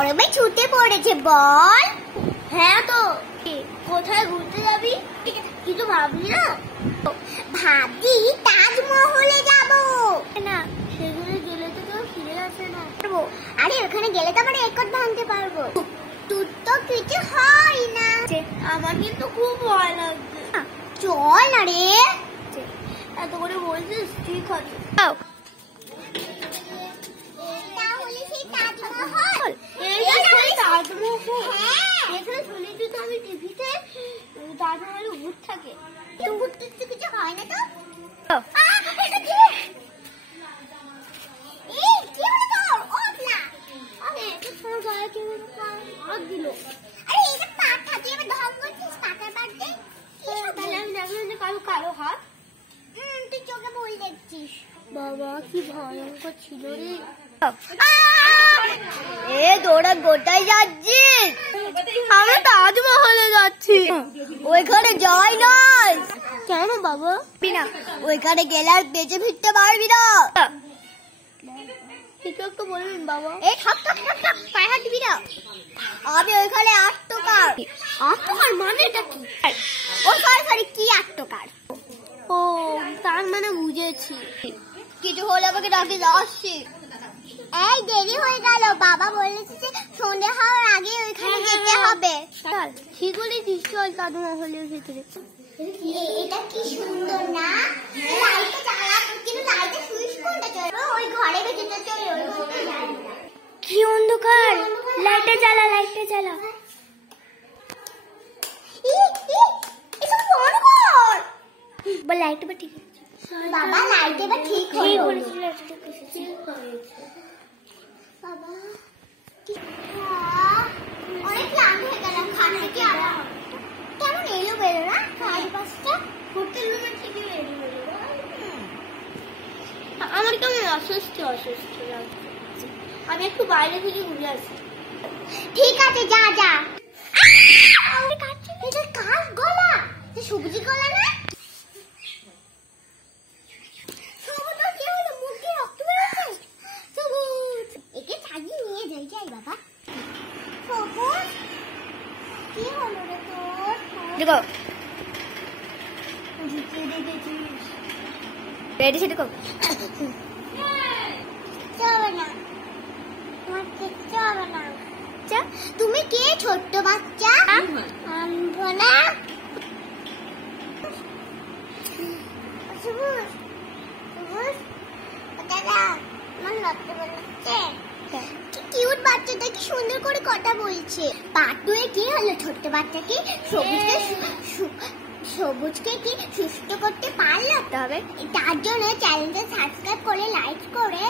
গরমে ছুটে পড়েছে বল। হ্যাঁ তো কোথায় ঘুরতে যাবি কিছু ভাবলি না? ভাবছি তাজমহলে যাবো না, সেখানে গেলে তো কেউ ফিরে আসে না। আরে ওখানে গেলে তো আমরা একট ভাঙতে পারবো। তোর তো কিছু হয় না। আমার কিন্তু খুব ভয় লাগছে। চল না রে, এত করে বলছিস ঠিক আছে। তাহলে সেই তাজমহল, এখানে শুনেছি তো আমি টিভিতে তাজমহলে ভূত থাকে। ভূত কিছু হয় না তো? কালো হাত তুই চোখে বই দেখছিস। বাবা কি ভয়ঙ্কর ছিল রে। এ তোরা গোটাই যাচ্ছিস? আমরা তাজমহলে যাচ্ছি। ওইখানে যাই না। কেন বাবা? না, ওইখানে গেলে আর বেঁচে ফিরতে পারবি না। কিছু একটু বলবেন বাবা? এই ঠক ঠক ঠক ঠক পায়ে হাত দিবি না। আমি ওইখানে আত্মকার। আত্মকার মানেটা কি? ও সরি কি আত্মকার? ও তার মানে বুঝেছি। কিছু হলে আমাকে ডাকিস, আসছি। এই দেরি হয়ে গেল, বাবা বলেছে যে সন্ধ্যে হওয়ার আগে ওইখানে যেতে হবে। ঠিক বলেছিস, চল তাজমহলের ভিতরে। এটা কি সুন্দর না? লাইটটা জ্বালা, কিন্তু লাইটটা সুইচ কোনটা? চলো ওই ঘরের ভিতরে চলে। ওই ঘরে যাই। কি অন্ধকার, লাইটটা জ্বালা, লাইটটা জ্বালা। এসব বন্ধ কর। বা লাইট বা ঠিক আছে বাবা, লাইট এবার ঠিক হলো। বাবা অনেক ক্লান্ত হয়ে গেলাম। খানা কি আরাম কেমন এলো বেরো না? চারিপাশটা হোটেল রুমে ঠিকই এলো বেরো। আমার কেমন অস্বস্তি অস্বস্তি লাগছে। আমি একটু বাইরে থেকে ঘুরে আসি। ঠিক আছে যা যা। এটা কার গলা? সবজি গলা না? একে ছাগিয়ে নিয়ে যাই। যাই বাবা। সবুজ কি হলো রে তোর? দেখো রেডি সেটা কর। চলো না, তোমার কিচ্ছু হবে না। তুমি কে ছোট্ট বাচ্চা? না সবুজ সবুজ দাদা আমার লড়তে বলছে। কি কিউট বাচ্চাটা, কি সুন্দর করে কথা বলছে। পাটুয়ে কি হলো ছোট্ট বাচ্চাকে? সবুজকে কি সুস্থ করতে পারলো? তবে তার জন্য চ্যানেলটা সাবস্ক্রাইব করে লাইক করে